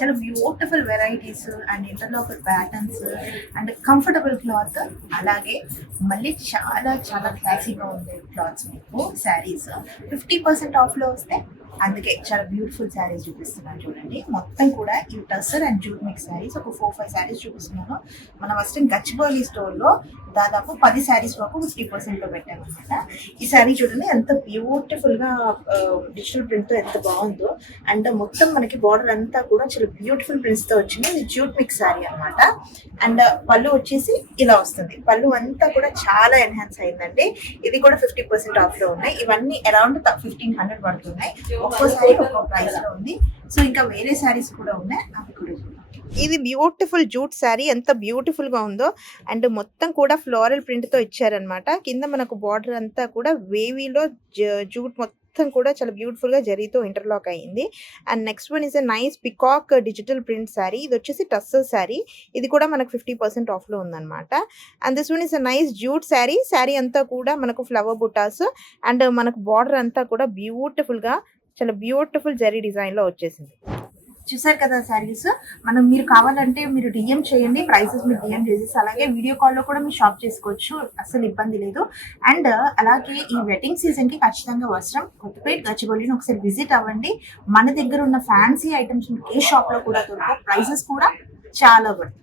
చాలా beautiful varieties and interlocker patterns and comfortable cloth, అలాగే మళ్ళీ చాలా చాలా క్లాసీగా ఉండే క్లాత్స్ మీకు శారీస్ 50% ఆఫ్లో వస్తే అందుకే చాలా బ్యూటిఫుల్ శారీస్ చూపిస్తున్నాను చూడండి. మొత్తం కూడా ఈ tussar and jute mix saris ఒక 4-5 శారీస్ చూపిస్తున్నాను. మన ఫస్ట్ గచ్చిబౌలి స్టోర్లో దాదాపు 10 శారీస్ వరకు 50%లో పెట్టామన్నమాట. ఈ శారీ చూడండి ఎంత బ్యూటిఫుల్గా డిజిటల్ ప్రింట్తో ఎంత బాగుందో. అండ్ మొత్తం మనకి బార్డర్ అంతా కూడా చాలా బ్యూటిఫుల్ ప్రింట్స్తో వచ్చింది. ఇది జూట్ మిక్స్ శారీ అనమాట. అండ్ పళ్ళు వచ్చేసి ఇలా వస్తుంది. పళ్ళు అంతా కూడా చాలా ఎన్హాన్స్ అయిందండి. ఇది కూడా 50% ఆఫ్లో ఉన్నాయి. ఇవన్నీ అరౌండ్ 1500 పడుతున్నాయి. ఒక్కోసారి ఒక్కో ప్రైస్ లో ఉంది. సో ఇంకా వేరే శారీస్ కూడా ఉన్నాయి, అవి కూడా చూద్దాం. ఇది బ్యూటిఫుల్ జూట్ శారీ ఎంత బ్యూటిఫుల్ గా ఉందో. అండ్ మొత్తం కూడా ఫ్లోరల్ ప్రింట్ తో ఇచ్చారనమాట. కింద మనకు బార్డర్ అంతా కూడా వేవీలో జూట్ మొత్తం కూడా చాలా బ్యూటిఫుల్ గా జరీతో ఇంటర్లాక్ అయ్యింది. And next one is a nice peacock digital print sari. ఇది వచ్చేసి టస్సర్ శారీ. ఇది కూడా మనకు 50% ఆఫ్ లో ఉందన్నమాట. And this one is a nice jute sari. Sari అంతా కూడా మనకు ఫ్లవర్ బుటాస్ అండ్ మనకు బార్డర్ అంతా కూడా బ్యూటిఫుల్ గా చాలా బ్యూటిఫుల్ జరీ డిజైన్ లో వచ్చేసింది. చూసారు కదా శారీస్. మీరు కావాలంటే మీరు డిఎం చేయండి, ప్రైసెస్ మీరు డిఎం చేసేసి అలాగే వీడియో కాల్లో కూడా మీరు షాప్ చేసుకోవచ్చు, అసలు ఇబ్బంది లేదు. అండ్ అలాగే ఈ వెడ్డింగ్ సీజన్ కి ఖచ్చితంగా వస్త్రం కొత్తపేట గచ్చిబౌలిని ఒకసారి విజిట్ అవ్వండి. మన దగ్గర ఉన్న ఫ్యాన్సీ ఐటమ్స్ ఏ షాప్ లో కూడా దొరకవు, ప్రైసెస్ కూడా చాలా పడతాయి.